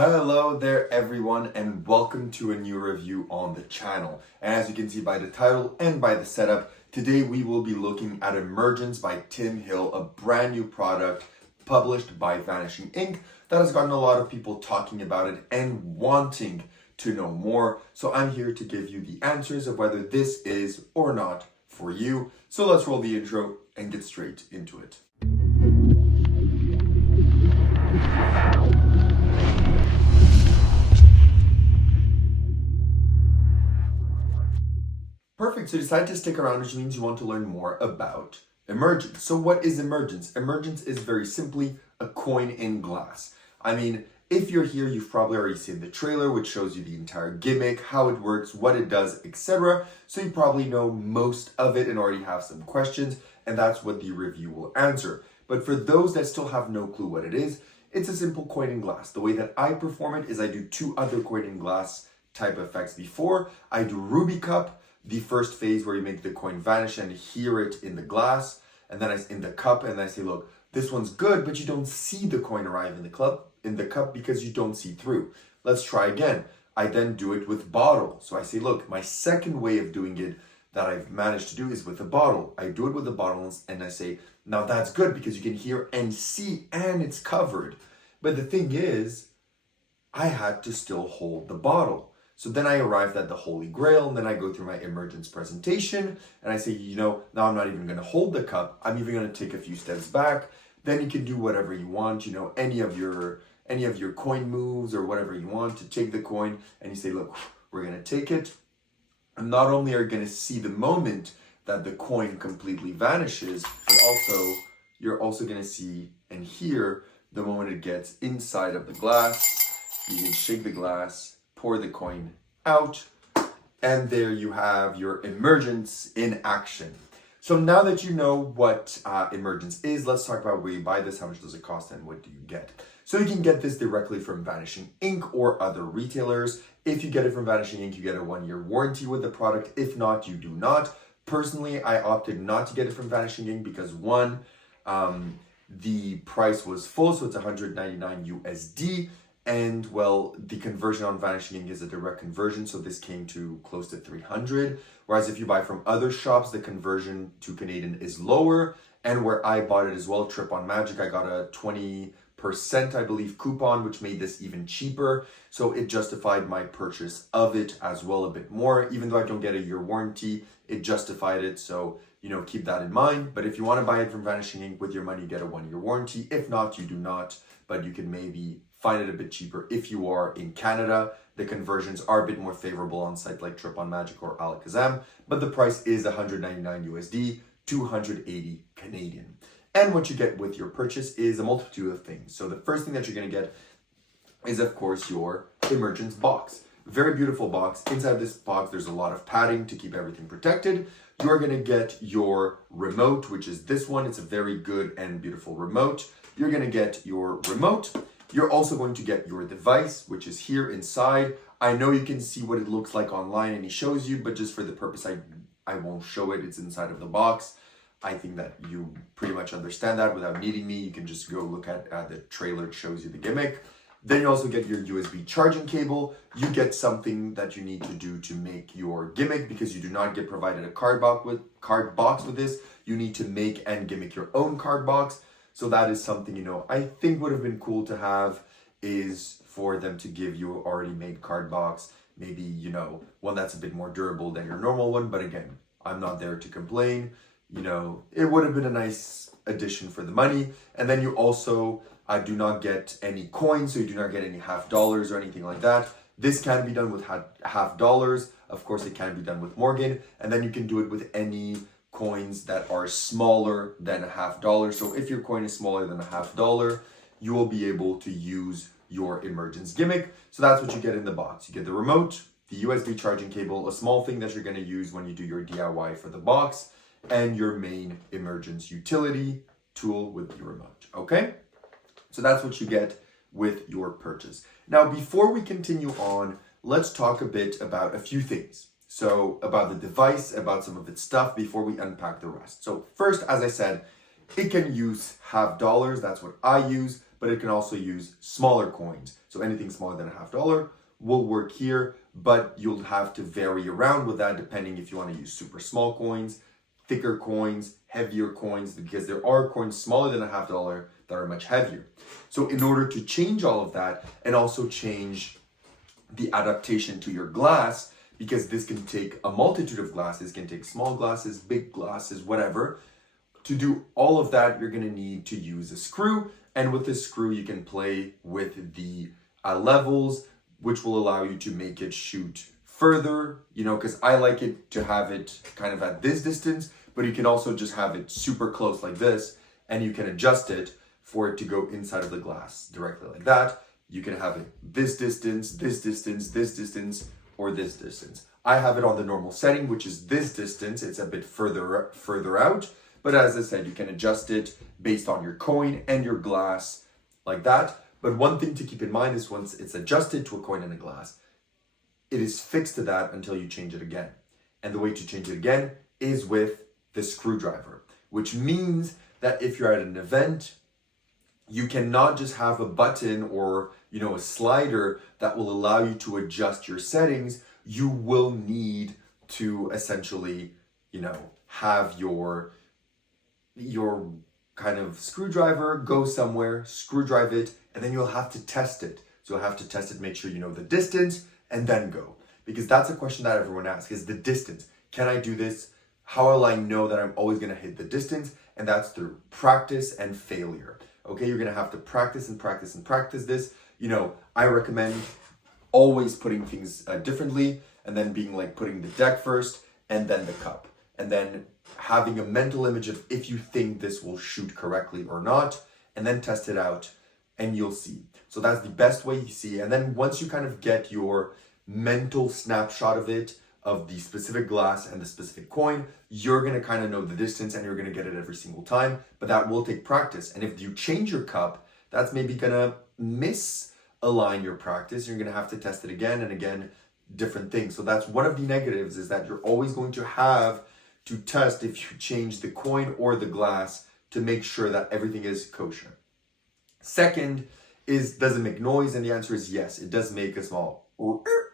Hello there everyone, and welcome to a new review on the channel. And as you can see by the title and by the setup, today we will be looking at Emergence by Tim Hill, a brand new product published by Vanishing Ink that has gotten a lot of people talking about it and wanting to know more. So I'm here to give you the answers of whether this is or not for you. So let's roll the intro and get straight into it. Perfect, so you decided to stick around, which means you want to learn more about Emergence. So what is Emergence? Emergence is very simply a coin in glass. I mean, if you're here, you've probably already seen the trailer, which shows you the entire gimmick, how it works, what it does, etc. So you probably know most of it and already have some questions, and that's what the review will answer. But for those that still have no clue what it is, it's a simple coin in glass. The way that I perform it is I do two other coin in glass type effects before. I do Ruby Cup, the first phase where you make the coin vanish and hear it in the glass, and then in the cup, and I say, look, this one's good, but you don't see the coin arrive in the cup because you don't see through. Let's try again. I then do it with bottle. So I say, look, my second way of doing it that I've managed to do is with a bottle. I do it with the bottles, and I say, now that's good because you can hear and see, and it's covered. But the thing is, I had to still hold the bottle. So then I arrived at the Holy Grail, and then I go through my Emergence presentation, and I say, now I'm not even going to hold the cup. I'm even going to take a few steps back. Then you can do whatever you want, any of your coin moves or whatever you want to take the coin, and you say, look, we're going to take it. And not only are you going to see the moment that the coin completely vanishes, but also you're also going to see and hear the moment it gets inside of the glass. You can shake the glass, pour the coin out, and there you have your Emergence in action. So now that you know what Emergence is, let's talk about where you buy this, how much does it cost, and what do you get. So you can get this directly from Vanishing Ink or other retailers. If you get it from Vanishing Ink, you get a 1-year warranty with the product. If not, you do not. Personally, I opted not to get it from Vanishing Ink because one, the price was full, so it's 199 USD. And well, the conversion on Vanishing Ink is a direct conversion, so this came to close to 300. Whereas if you buy from other shops, the conversion to Canadian is lower. And where I bought it as well, Trip on Magic, I got a 20%, I believe, coupon, which made this even cheaper. So it justified my purchase of it as well a bit more. Even though I don't get a year warranty, it justified it. So, keep that in mind. But if you want to buy it from Vanishing Ink with your money, you get a 1-year warranty. If not, you do not. But you can maybe find it a bit cheaper if you are in Canada. The conversions are a bit more favorable on sites like Trip on Magic or ALAKAZAM, but the price is 199 USD, 280 Canadian. And what you get with your purchase is a multitude of things. So the first thing that you're going to get is, of course, your Emergence box. Very beautiful box. Inside this box, there's a lot of padding to keep everything protected. You're going to get your remote, which is this one. It's a very good and beautiful remote. You're going to get your remote. You're also going to get your device, which is here inside. I know you can see what it looks like online and he shows you, but just for the purpose, I won't show it. It's inside of the box. I think that you pretty much understand that without needing me. You can just go look at the trailer. It shows you the gimmick. Then you also get your USB charging cable. You get something that you need to do to make your gimmick because you do not get provided a card box with this. You need to make and gimmick your own card box. So that is something, I think would have been cool to have is for them to give you already made card box. Maybe, one that's a bit more durable than your normal one. But again, I'm not there to complain. It would have been a nice addition for the money. And then you also do not get any coins. So you do not get any $50 or anything like that. This can be done with $50. Of course, it can be done with Morgan. And then you can do it with any coins that are smaller than $50. So if your coin is smaller than $50, you will be able to use your Emergence gimmick. So that's what you get in the box. You get the remote, the USB charging cable, a small thing that you're going to use when you do your DIY for the box, and your main Emergence utility tool with the remote. Okay? So that's what you get with your purchase. Now, before we continue on, let's talk a bit about a few things. So about the device, about some of its stuff before we unpack the rest. So first, as I said, it can use $50. That's what I use. but it can also use smaller coins. So anything smaller than $0.50 will work here, but you'll have to vary around with that depending if you want to use super small coins, thicker coins, heavier coins, because there are coins smaller than $0.50 that are much heavier. So in order to change all of that and also change the adaptation to your glass, because this can take a multitude of glasses, can take small glasses, big glasses, whatever. To do all of that, you're gonna need to use a screw, and with this screw, you can play with the levels, which will allow you to make it shoot further, because I like it to have it kind of at this distance, but you can also just have it super close like this, and you can adjust it for it to go inside of the glass directly like that. You can have it this distance, this distance, this distance, or this distance. I have it on the normal setting, which is this distance. It's a bit further out, but as I said, you can adjust it based on your coin and your glass like that. But one thing to keep in mind is once it's adjusted to a coin and a glass, it is fixed to that until you change it again. And the way to change it again is with the screwdriver, which means that if you're at an event, you cannot just have a button or a slider that will allow you to adjust your settings. You will need to essentially have your kind of screwdriver go somewhere, screw drive it, and then you'll have to test it. So you'll have to test it, make sure you know the distance, and then go. Because that's a question that everyone asks, is the distance. Can I do this? How will I know that I'm always gonna hit the distance? And that's through practice and failure. Okay, you're gonna have to practice and practice and practice this. I recommend always putting things differently, and then being like putting the deck first, and then the cup. And then having a mental image of if you think this will shoot correctly or not, and then test it out, and you'll see. So that's the best way you see. And then once you kind of get your mental snapshot of it, of the specific glass and the specific coin, you're gonna kind of know the distance and you're gonna get it every single time, but that will take practice. And if you change your cup, that's maybe gonna misalign your practice. You're gonna have to test it again and again, different things. So that's one of the negatives, is that you're always going to have to test if you change the coin or the glass to make sure that everything is kosher. Second is, does it make noise? And the answer is yes, it does make a small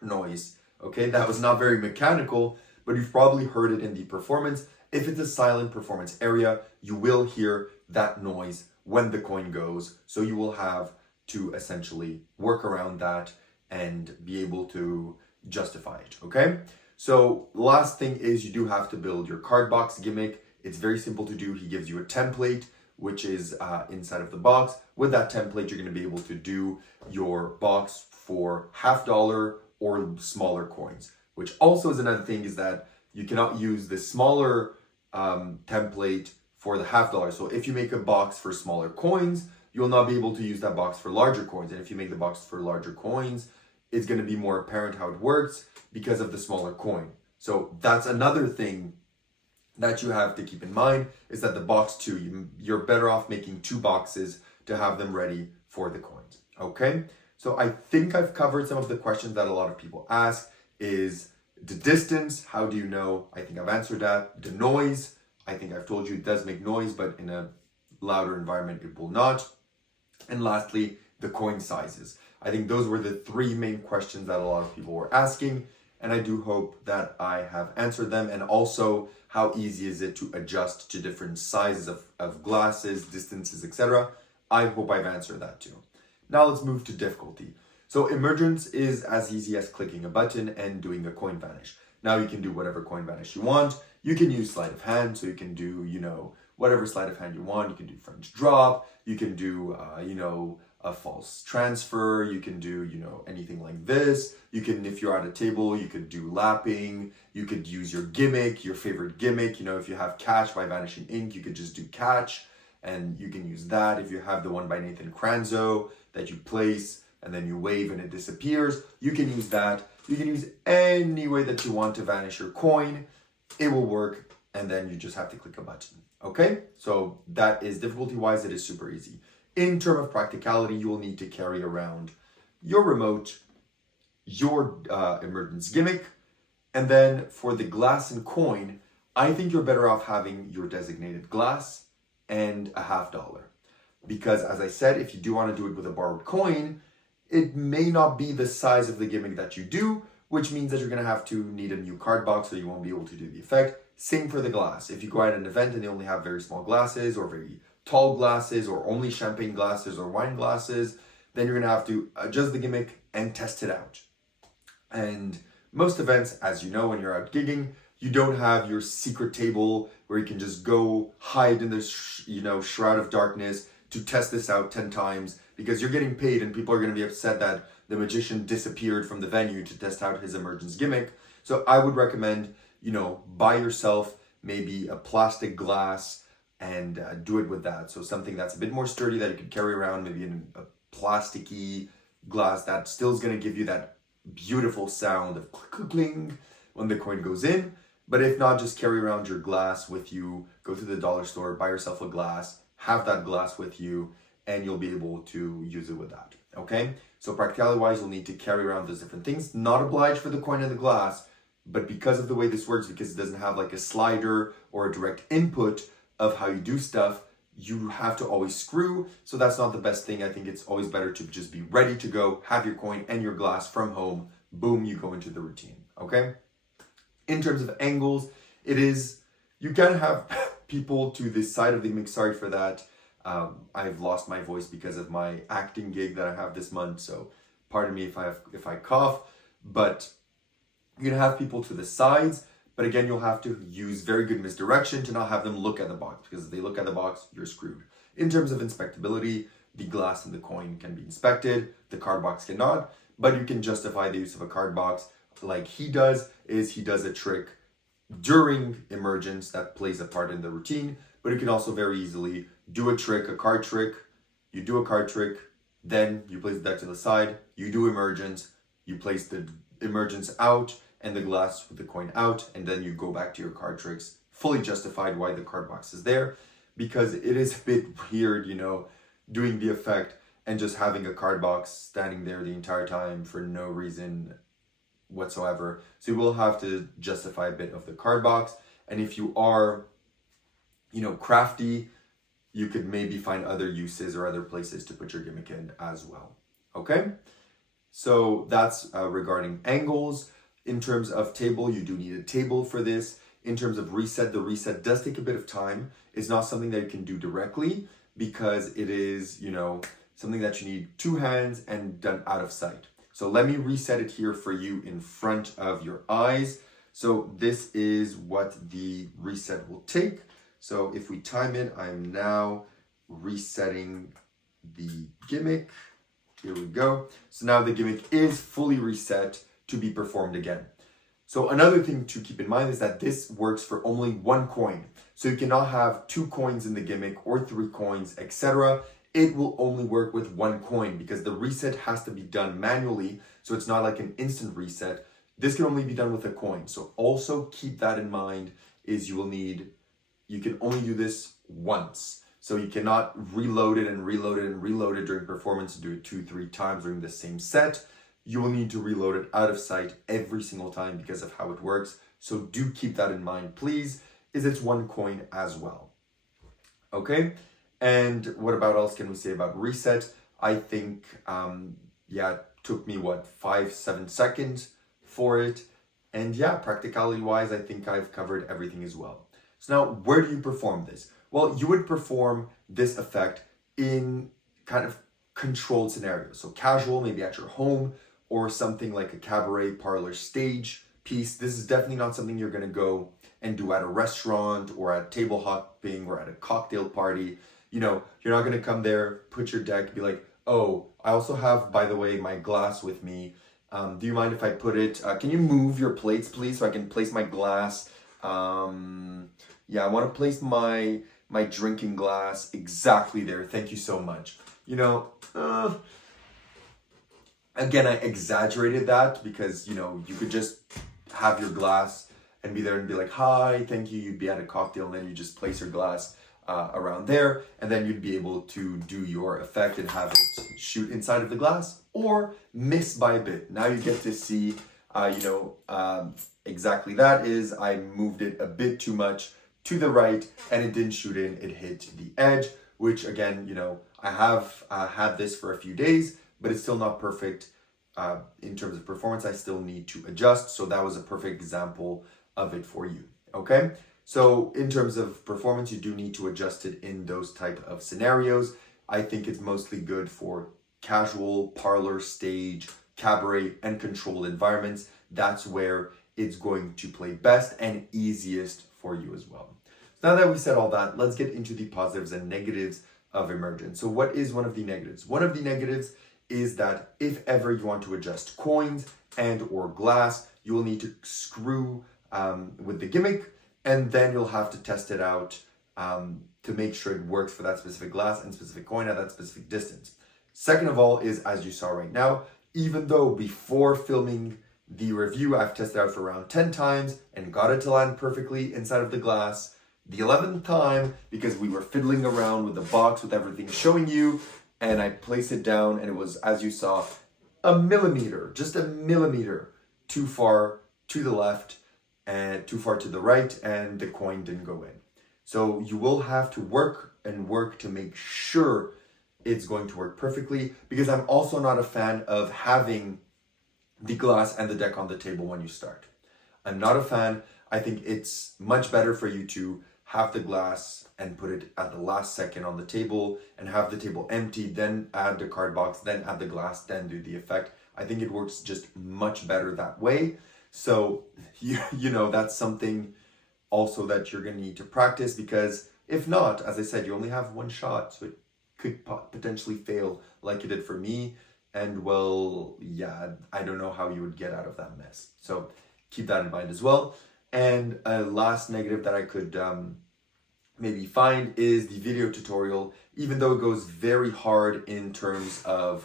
noise. Okay, that was not very mechanical, but you've probably heard it in the performance. If it's a silent performance area, you will hear that noise when the coin goes. So you will have to essentially work around that and be able to justify it, okay? So last thing is you do have to build your card box gimmick. It's very simple to do. He gives you a template, which is inside of the box. With that template, you're gonna be able to do your box for $0.50 or smaller coins, which also is another thing, is that you cannot use the smaller template for the $0.50. So if you make a box for smaller coins, you'll not be able to use that box for larger coins. And if you make the box for larger coins, it's going to be more apparent how it works because of the smaller coin. So that's another thing that you have to keep in mind, is that the box too, you're better off making 2 boxes to have them ready for the coins, okay? So I think I've covered some of the questions that a lot of people ask. Is the distance, how do you know? I think I've answered that. The noise, I think I've told you it does make noise, but in a louder environment, it will not. And lastly, the coin sizes. I think those were the 3 main questions that a lot of people were asking, and I do hope that I have answered them. And also, how easy is it to adjust to different sizes of glasses, distances, etc. I hope I've answered that too. Now let's move to difficulty. So Emergence is as easy as clicking a button and doing a coin vanish. Now you can do whatever coin vanish you want. You can use sleight of hand, so you can do, whatever sleight of hand you want. You can do French drop, you can do, a false transfer, you can do, anything like this. You can, if you're at a table, you could do lapping, you could use your gimmick, your favorite gimmick. If you have catch by vanishing ink, you could just do catch, and you can use that. If you have the one by Nathan Kranzo that you place and then you wave and it disappears, you can use that. You can use any way that you want to vanish your coin. It will work, and then you just have to click a button. Okay, so that is difficulty-wise, it is super easy. In terms of practicality, you will need to carry around your remote, your Emergence gimmick, and then for the glass and coin, I think you're better off having your designated glass and a $0.50. because as I said, if you do want to do it with a borrowed coin, it may not be the size of the gimmick that you do, which means that you're going to have to need a new card box, so you won't be able to do the effect. Same for the glass. If you go at an event and they only have very small glasses or very tall glasses or only champagne glasses or wine glasses, then you're going to have to adjust the gimmick and test it out. And most events, as you know, when you're out gigging, you don't have your secret table where you can just go hide in the shroud of darkness to test this out 10 times, because you're getting paid and people are going to be upset that the magician disappeared from the venue to test out his emergence gimmick. So I would recommend, buy yourself maybe a plastic glass and do it with that. So something that's a bit more sturdy that you could carry around, maybe in a plasticky glass that still is going to give you that beautiful sound of cling when the coin goes in. But if not, just carry around your glass with you, go to the dollar store, buy yourself a glass, have that glass with you, and you'll be able to use it with that, okay? So practicality wise, you'll need to carry around those different things, not obliged for the coin and the glass, but because of the way this works, because it doesn't have like a slider or a direct input of how you do stuff, you have to always screw. So that's not the best thing. I think it's always better to just be ready to go, have your coin and your glass from home, boom, you go into the routine, okay? In terms of angles, you can have people to this side of the gimmick. Sorry for that. I've lost my voice because of my acting gig that I have this month, so pardon me if I cough, but you can have people to the sides, but again, you'll have to use very good misdirection to not have them look at the box, because if they look at the box, you're screwed. In terms of inspectability, the glass and the coin can be inspected, the card box cannot, but you can justify the use of a card box like he does a trick during Emergence that plays a part in the routine, but you can also very easily do a card trick, you do a card trick, then you place the deck to the side, you do Emergence, you place the Emergence out and the glass with the coin out, and then you go back to your card tricks, fully justified why the card box is there, because it is a bit weird, doing the effect and just having a card box standing there the entire time for no reason whatsoever. So you will have to justify a bit of the card box, and if you are crafty, you could maybe find other uses or other places to put your gimmick in as well. Okay, so that's regarding angles. In terms of table, you do need a table for this. In terms of reset, the reset does take a bit of time. It's not something that you can do directly, because it is something that you need two hands and done out of sight. So let me reset it here for you in front of your eyes. So this is what the reset will take. So if we time it, I'm now resetting the gimmick. Here we go. So now the gimmick is fully reset to be performed again. So another thing to keep in mind is that this works for only one coin. So you cannot have 2 coins in the gimmick or 3 coins, etc. It will only work with 1 coin, because the reset has to be done manually. So it's not like an instant reset. This can only be done with a coin. So also keep that in mind, is you can only do this once. So you cannot reload it and reload it and reload it during performance, do it 2-3 times during the same set. You will need to reload it out of sight every single time because of how it works. So do keep that in mind, please, is it's 1 coin as well. Okay, and what about else can we say about reset? I think, it took me 5-7 seconds for it. And practicality wise, I think I've covered everything as well. So now, where do you perform this? Well, you would perform this effect in kind of controlled scenarios. So casual, maybe at your home, or something like a cabaret parlor stage piece. This is definitely not something you're going to go and do at a restaurant or at table hopping or at a cocktail party. You're not going to come there, put your deck, be like, oh, I also have, by the way, my glass with me. Do you mind if I put it, can you move your plates, please, so I can place my glass? I want to place my drinking glass exactly there. Thank you so much. Again, I exaggerated that because, you could just have your glass and be there and be like, hi, thank you. You'd be at a cocktail and then you just place your glass around there, and then you'd be able to do your effect and have it shoot inside of the glass or miss by a bit. Now you get to see, exactly that is, I moved it a bit too much to the right and it didn't shoot in, it hit the edge, which again, I have had this for a few days, but it's still not perfect in terms of performance. I still need to adjust. So that was a perfect example of it for you. Okay. So in terms of performance, you do need to adjust it in those type of scenarios. I think it's mostly good for casual, parlor, stage, cabaret, and controlled environments. That's where it's going to play best and easiest for you as well. So now that we said all that, let's get into the positives and negatives of Emergence. So what is one of the negatives? One of the negatives is that if ever you want to adjust coins and or glass, you will need to screw with the gimmick, and then you'll have to test it out to make sure it works for that specific glass and specific coin at that specific distance. Second of all is, as you saw right now, even though before filming the review, I've tested out for around 10 times and got it to land perfectly inside of the glass, the 11th time, because we were fiddling around with the box with everything showing you, and I placed it down and it was, as you saw, a millimeter, just a millimeter too far to the left and too far to the right, and the coin didn't go in. So you will have to work and work to make sure it's going to work perfectly, because I'm also not a fan of having the glass and the deck on the table when you start. I'm not a fan. I think it's much better for you to have the glass and put it at the last second on the table and have the table empty, then add the card box, then add the glass, then do the effect. I think it works just much better that way. So, you know, that's something also that you're going to need to practice, because if not, as I said, you only have one shot. So it could potentially fail like it did for me. And well, yeah, I don't know how you would get out of that mess. So keep that in mind as well. And a last negative that I could maybe find is the video tutorial. Even though it goes very hard in terms of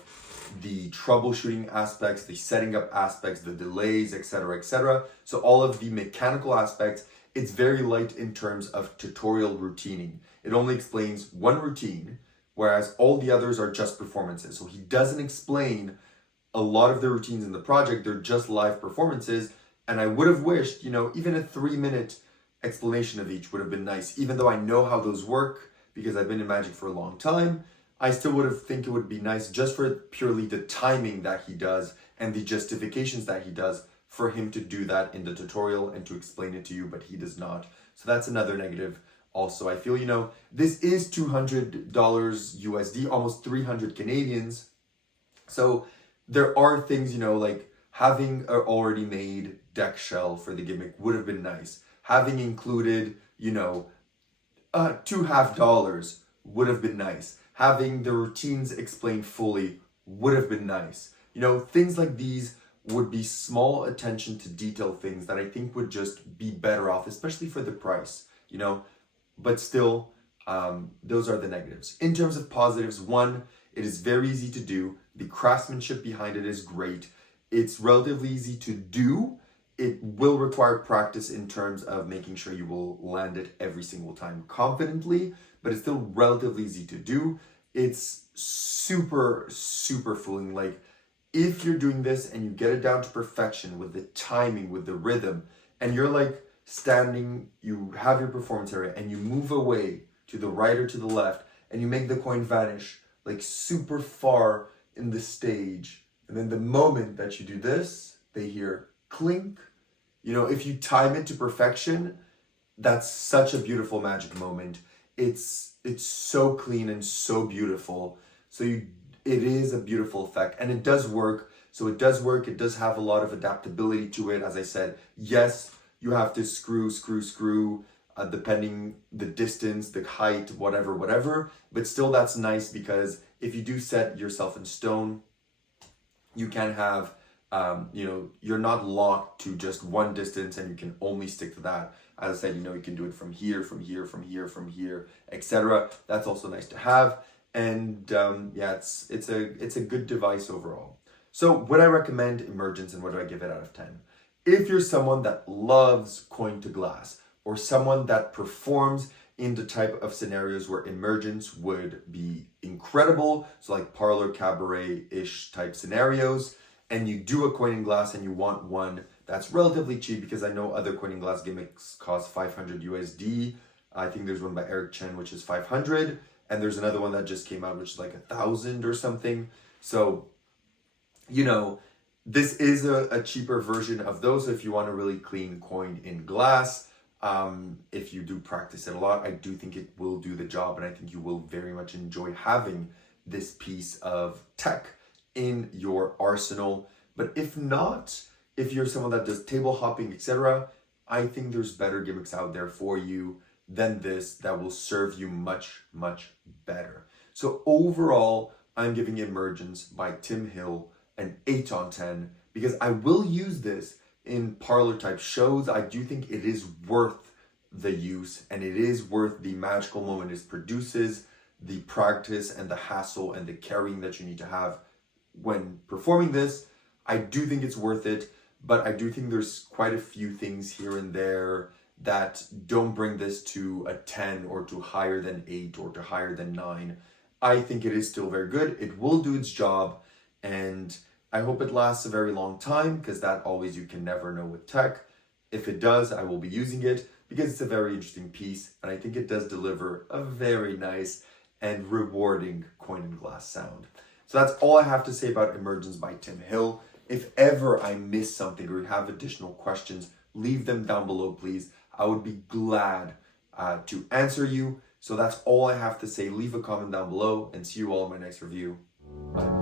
the troubleshooting aspects, the setting up aspects, the delays, etc., etc. So all of the mechanical aspects, it's very light in terms of tutorial routining. It only explains one routine, whereas all the others are just performances. So he doesn't explain a lot of the routines in the project. They're just live performances. And I would have wished, you know, even a 3-minute explanation of each would have been nice. Even though I know how those work because I've been in Magic for a long time, I still would have think it would be nice just for purely the timing that he does and the justifications that he does for him to do that in the tutorial and to explain it to you, but he does not. So that's another negative. Also, I feel, you know, this is $200 USD, almost 300 Canadians. So there are things, you know, like having an already made deck shell for the gimmick would have been nice. Having included, you know, $2.50 would have been nice. Having the routines explained fully would have been nice. You know, things like these would be small attention to detail things that I think would just be better off, especially for the price, you know. But still, those are the negatives. In terms of positives, one, it is very easy to do. The craftsmanship behind it is great. It's relatively easy to do. It will require practice in terms of making sure you will land it every single time confidently, but it's still relatively easy to do. It's super, super fooling. Like, if you're doing this and you get it down to perfection with the timing, with the rhythm, and you're like standing, you have your performance area and you move away to the right or to the left and you make the coin vanish like super far in the stage. And then the moment that you do this, they hear clink. You know, if you time it to perfection, that's such a beautiful magic moment. It's so clean and so beautiful. So it is a beautiful effect, and it does work. So it does work. It does have a lot of adaptability to it. As I said, yes, you have to screw, depending the distance, the height, whatever. But still, that's nice, because if you do set yourself in stone, you can have, you know, you're not locked to just one distance and you can only stick to that. As I said, you know, you can do it from here, etc. That's also nice to have. And yeah, it's a good device overall. So would I recommend Emergence, and what do I give it out of 10? If you're someone that loves coin to glass, or someone that performs in the type of scenarios where Emergence would be incredible, so like parlor, cabaret-ish type scenarios, and you do a coin in glass and you want one that's relatively cheap, because I know other coin in glass gimmicks cost 500 USD. I think there's one by Eric Chen which is 500, and there's another one that just came out, which is like 1,000 or something. So, you know, this is a cheaper version of those if you want a really clean coin in glass. If you do practice it a lot, I do think it will do the job, and I think you will very much enjoy having this piece of tech in your arsenal. But if not, if you're someone that does table hopping, etc., I think there's better gimmicks out there for you than this that will serve you much, much better. So overall, I'm giving Emergence by Tim Hill an 8 on 10 because I will use this in parlor type shows. I do think it is worth the use, and it is worth the magical moment it produces, the practice and the hassle and the carrying that you need to have when performing this. I do think it's worth it, but I do think there's quite a few things here and there that don't bring this to a 10 or to higher than 8 or to higher than 9. I think it is still very good. It will do its job, and I hope it lasts a very long time, because that always, you can never know with tech. If it does, I will be using it because it's a very interesting piece, and I think it does deliver a very nice and rewarding coin and glass sound. So that's all I have to say about Emergence by Tim Hill. If ever I miss something or you have additional questions, leave them down below, please. I would be glad to answer you. So that's all I have to say. Leave a comment down below, and see you all in my next review. Bye.